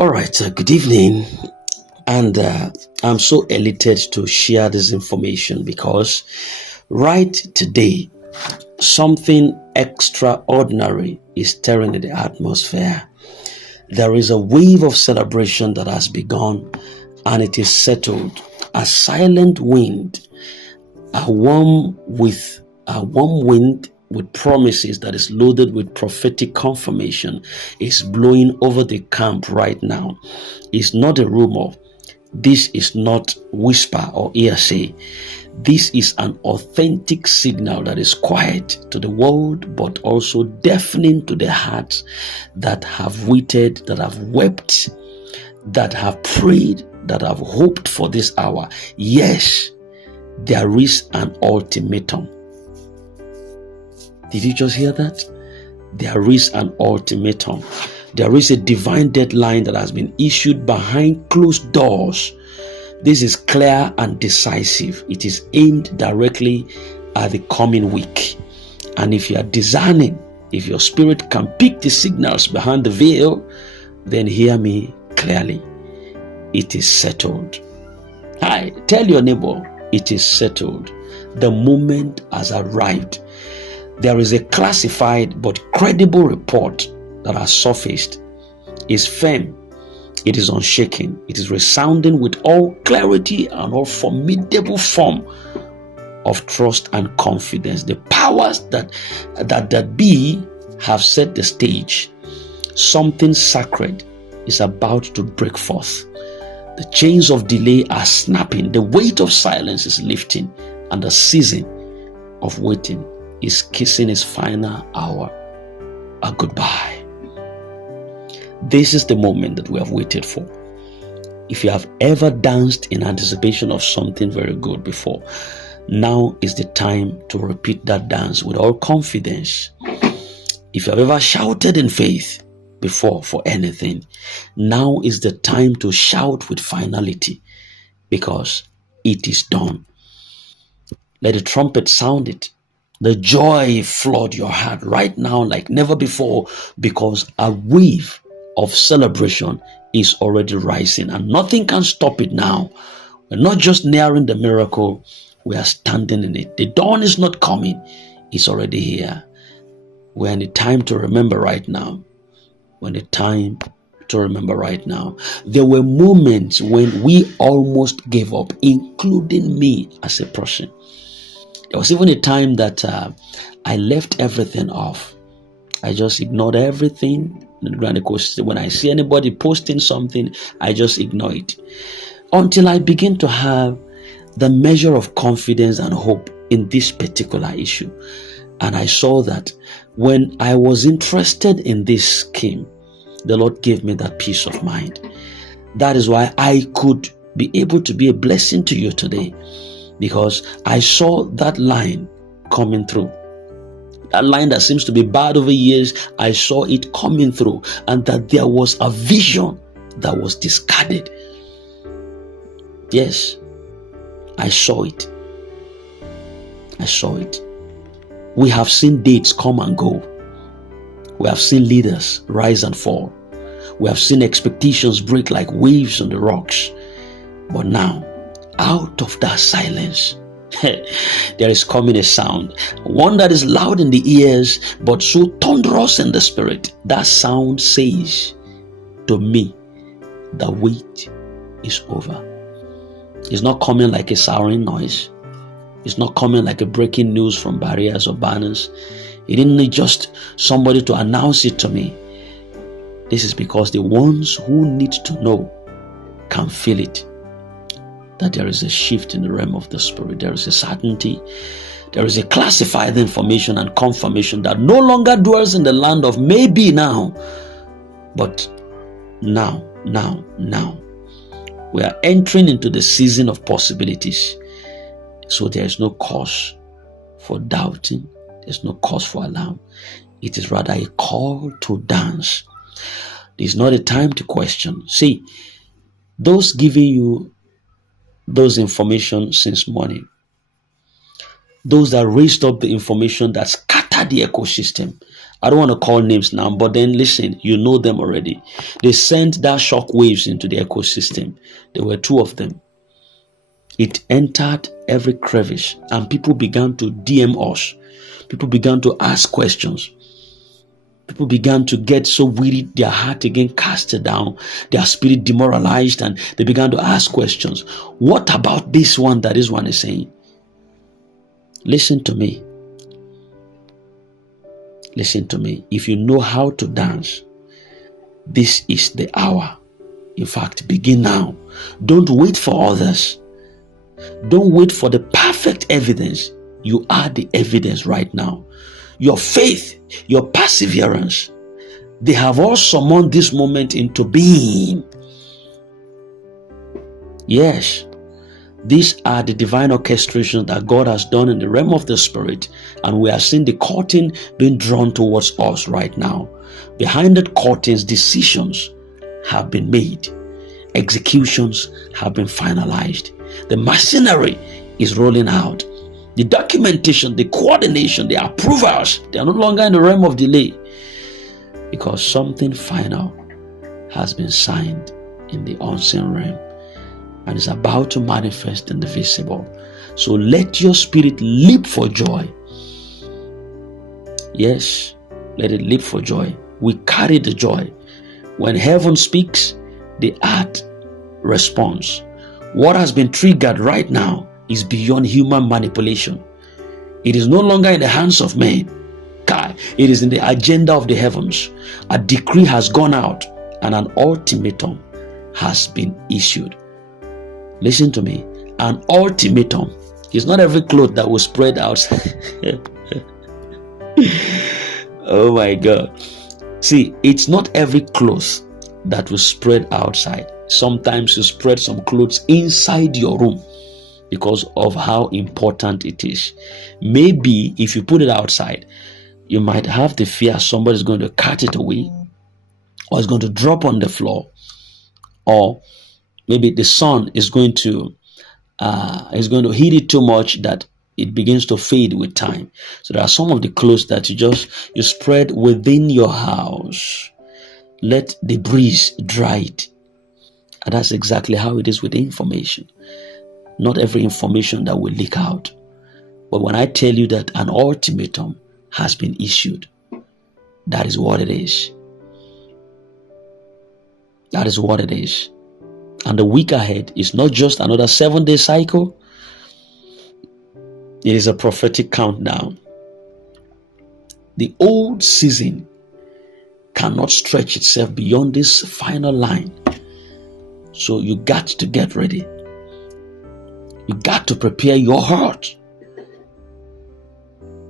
All right, good evening. And I'm so elated to share this information because right today, something extraordinary is stirring in the atmosphere. There is a wave of celebration that has begun and it is settled. A silent wind, a warm wind with promises that is loaded with prophetic confirmation is blowing over the camp right now. It's not a rumor. This is not whisper or hearsay. This is an authentic signal that is quiet to the world, but also deafening to the hearts that have waited, that have wept, that have prayed, that have hoped for this hour. Yes, there is an ultimatum. Did you just hear that? There is an ultimatum. There is a divine deadline that has been issued behind closed doors. This is clear and decisive. It is aimed directly at the coming week. And if you are discerning, if your spirit can pick the signals behind the veil, then hear me clearly. It is settled. Hi, tell your neighbor, it is settled. The moment has arrived. There is a classified but credible report that has surfaced. Is firm, it is unshaken, it is resounding with all clarity and all formidable form of trust and confidence. The powers that be have set the stage. Something sacred is about to break forth. The chains of delay are snapping, the weight of silence is lifting, and the season of waiting is kissing its final hour a goodbye. This is the moment that we have waited for. If you have ever danced in anticipation of something very good before, now is the time to repeat that dance with all confidence. If you have ever shouted in faith before for anything, now is the time to shout with finality because it is done. Let the trumpet sound it. The joy flood your heart right now like never before because a wave of celebration is already rising and nothing can stop it now. We're not just nearing the miracle, we are standing in it. The dawn is not coming, it's already here. We're in the time to remember right now. We're in the time to remember right now. There were moments when we almost gave up, including me as a person. There was even a time that I left everything off. I just ignored everything. When I see anybody posting something, I just ignore it. Until I begin to have the measure of confidence and hope in this particular issue. And I saw that when I was interested in this scheme, the Lord gave me that peace of mind. That is why I could be able to be a blessing to you today. Because I saw that line coming through. That line that seems to be bad over years, I saw it coming through. And that there was a vision that was discarded. Yes, I saw it. I saw it. We have seen dates come and go. We have seen leaders rise and fall. We have seen expectations break like waves on the rocks. But now, out of that silence, there is coming a sound, one that is loud in the ears, but so thunderous in the spirit. That sound says to me, the wait is over. It's not coming like a sounding noise. It's not coming like a breaking news from barriers or banners. It didn't need just somebody to announce it to me. This is because the ones who need to know can feel it. That there is a shift in the realm of the spirit. There is a certainty. There is a classified information and confirmation that no longer dwells in the land of maybe now, but now. We are entering into the season of possibilities. So there is no cause for doubting. There's no cause for alarm. It is rather a call to dance. It's not a time to question. See, those giving you those information since morning, those that raised up the information that scattered the ecosystem, I don't want to call names now, but then listen, you know them already. They sent that shock waves into the ecosystem. There were two of them. It entered every crevice, and people began to DM us. People began to ask questions. People began to get so weary, their heart again casted down, their spirit demoralized, and they began to ask questions. What about this one that this one is saying? Listen to me. Listen to me. If you know how to dance, this is the hour. In fact, begin now. Don't wait for others. Don't wait for the perfect evidence. You are the evidence right now. Your faith, your perseverance, they have all summoned this moment into being. Yes, these are the divine orchestrations that God has done in the realm of the spirit, and we are seeing the curtain being drawn towards us right now. Behind the curtains, decisions have been made. Executions have been finalized. The machinery is rolling out. The documentation, the coordination, the approvals, they are no longer in the realm of delay, because something final has been signed in the unseen realm and is about to manifest in the visible. So let your spirit leap for joy. Yes, let it leap for joy. We carry the joy. When heaven speaks, the earth responds. What has been triggered right now is beyond human manipulation. It is no longer in the hands of men. It is in the agenda of the heavens. A decree has gone out and an ultimatum has been issued. Listen to me. An ultimatum is not every cloth that will spread out. Oh my God. See, it's not every cloth that will spread outside. Sometimes you spread some clothes inside your room because of how important it is. Maybe if you put it outside, you might have the fear somebody's going to cut it away, or it's going to drop on the floor, or maybe the sun is going to heat it too much that it begins to fade with time. So there are some of the clothes that you spread within your house. Let the breeze dry it. And that's exactly how it is with information. Not every information that will leak out. But when I tell you that an ultimatum has been issued, that is what it is. That is what it is. And the week ahead is not just another 7-day cycle. It is a prophetic countdown. The old season cannot stretch itself beyond this final line. So you got to get ready. You got to prepare your heart.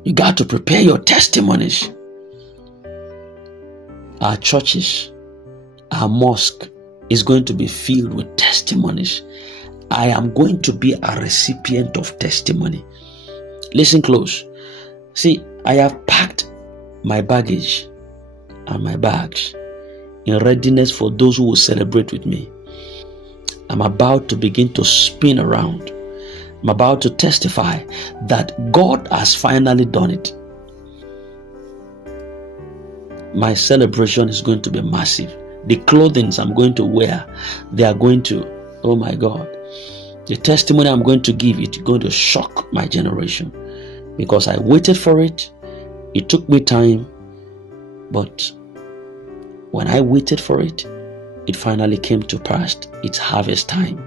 You got to prepare your testimonies. Our churches, our mosque is going to be filled with testimonies. I am going to be a recipient of testimony. Listen close. See, I have packed my baggage and my bags in readiness for those who will celebrate with me. I'm about to begin to spin around. I'm about to testify that God has finally done it. My celebration is going to be massive. The clothing I'm going to wear, they are going to, oh my God. The testimony I'm going to give, it's going to shock my generation. Because I waited for it. It took me time. But when I waited for it, it finally came to pass. It's harvest time.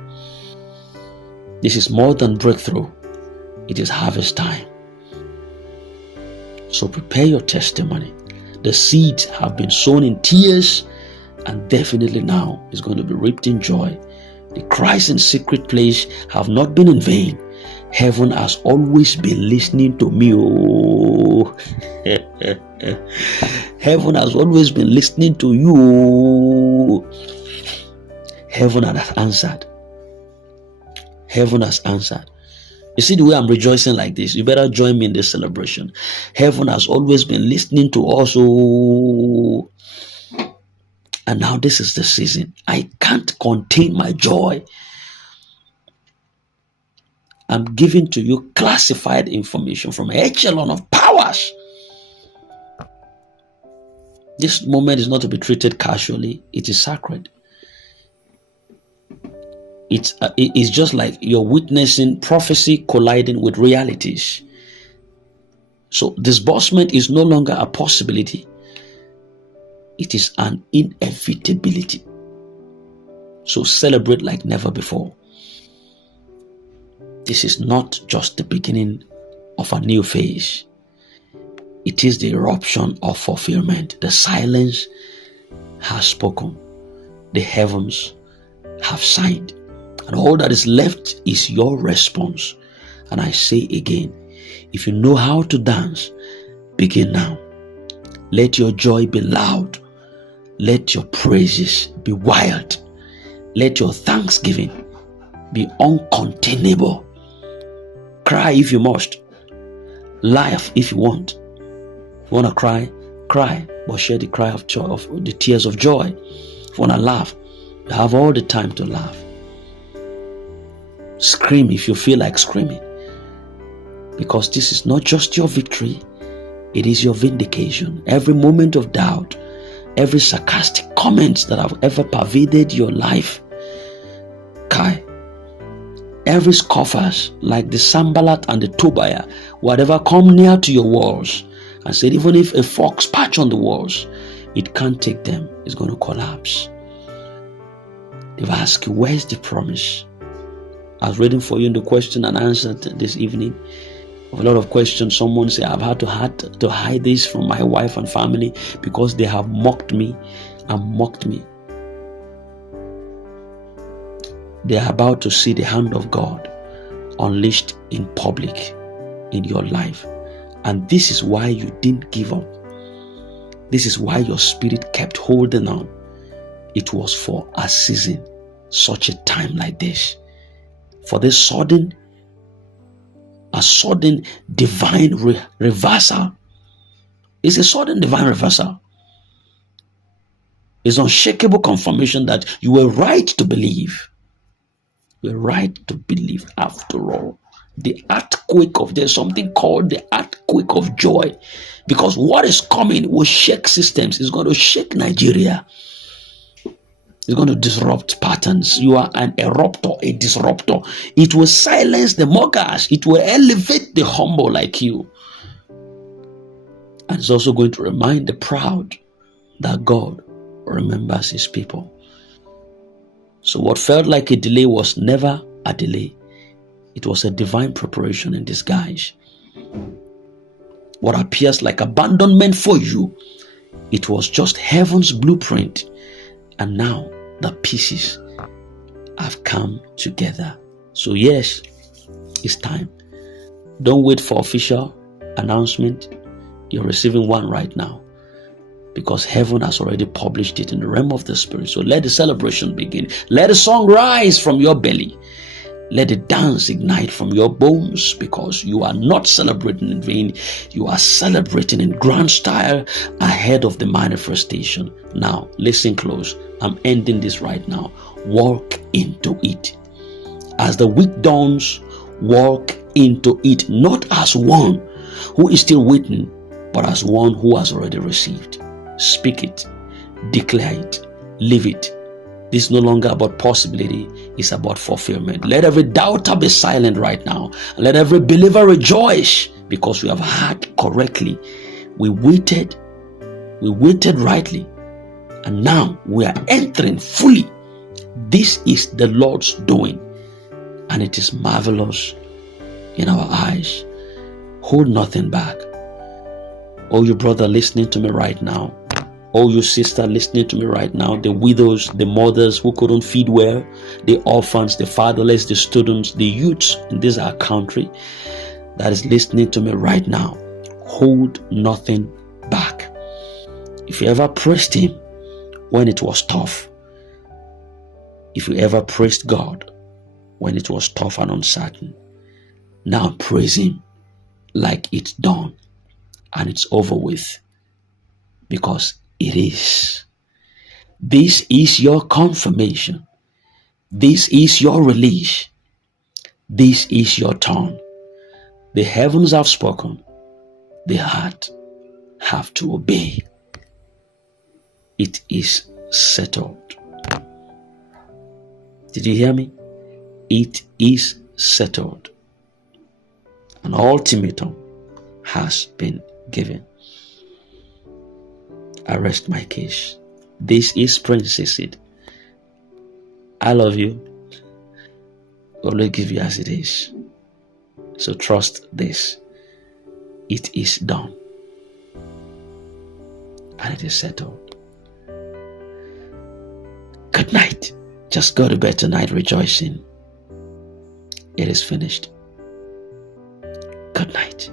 This is more than breakthrough. It is harvest time. So prepare your testimony. The seeds have been sown in tears, and definitely now is going to be reaped in joy. The cries in secret place have not been in vain. Heaven has always been listening to me. Oh. Heaven has always been listening to you. Heaven has answered. Heaven has answered. You see the way I'm rejoicing like this? You better join me in this celebration. Heaven has always been listening to us. Oh. And now this is the season. I can't contain my joy. I'm giving to you classified information from an echelon of powers. This moment is not to be treated casually. It is sacred. It's just like you're witnessing prophecy colliding with realities. So disbursement is no longer a possibility. It is an inevitability. So celebrate like never before. This is not just the beginning of a new phase. It is the eruption of fulfillment. The silence has spoken. The heavens have signed. And all that is left is your response. And I say again, if you know how to dance, begin now. Let your joy be loud. Let your praises be wild. Let your thanksgiving be uncontainable. Cry if you must. Laugh if you want. If you want to cry, cry. But share the cry of joy, of the tears of joy. If you want to laugh, you have all the time to laugh. Scream if you feel like screaming. Because this is not just your victory, it is your vindication. Every moment of doubt, every sarcastic comment that have ever pervaded your life, every scoffers like the Sambalat and the Tobiah, whatever come near to your walls and said, even if a fox patch on the walls, it can't take them, it's going to collapse. They've asked you, where's the promise? I was reading for you in the question and answer this evening of a lot of questions. Someone said, I've had to hide this from my wife and family because they have mocked me and mocked me. They are about to see the hand of God unleashed in public in your life. And this is why you didn't give up. This is why your spirit kept holding on. It was for a season, such a time like this. For this sudden divine reversal. It's a sudden divine reversal. It's unshakable confirmation that you were right to believe. You were right to believe after all. The earthquake of, there's something called the earthquake of joy. Because what is coming will shake systems. It's going to shake Nigeria. It's going to disrupt patterns. You are an eruptor, a disruptor. It will silence the mockers. It will elevate the humble like you. And it's also going to remind the proud that God remembers his people. So what felt like a delay was never a delay. It was a divine preparation in disguise. What appears like abandonment for you, it was just heaven's blueprint. And now the pieces have come together. So yes, it's time. Don't wait for official announcement. You're receiving one right now. Because heaven has already published it in the realm of the spirit. So let the celebration begin. Let the song rise from your belly. Let the dance ignite from your bones, because you are not celebrating in vain. You are celebrating in grand style ahead of the manifestation. Now, listen close. I'm ending this right now. Walk into it. As the week dawns, walk into it, not as one who is still waiting, but as one who has already received. Speak it, declare it, live it. This is no longer about possibility, it's about fulfillment. Let every doubter be silent right now. Let every believer rejoice, because we have heard correctly. We waited rightly, and now we are entering fully. This is the Lord's doing, and it is marvelous in our eyes. Hold nothing back. Oh, you brother listening to me right now. Oh, you sister listening to me right now, the widows, the mothers who couldn't feed well, the orphans, the fatherless, the students, the youths in this our country that is listening to me right now, hold nothing back. If you ever praised him when it was tough, if you ever praised God when it was tough and uncertain, now praise him like it's done and it's over with, because it is. This is your confirmation. This is your release. This is your turn. The heavens have spoken. The heart have to obey. It is settled. Did you hear me? It is settled. An ultimatum has been given. I rest my case. This is Princess Seed. I love you. God will give you as it is. So trust this. It is done. And it is settled. Good night. Just go to bed tonight rejoicing. It is finished. Good night.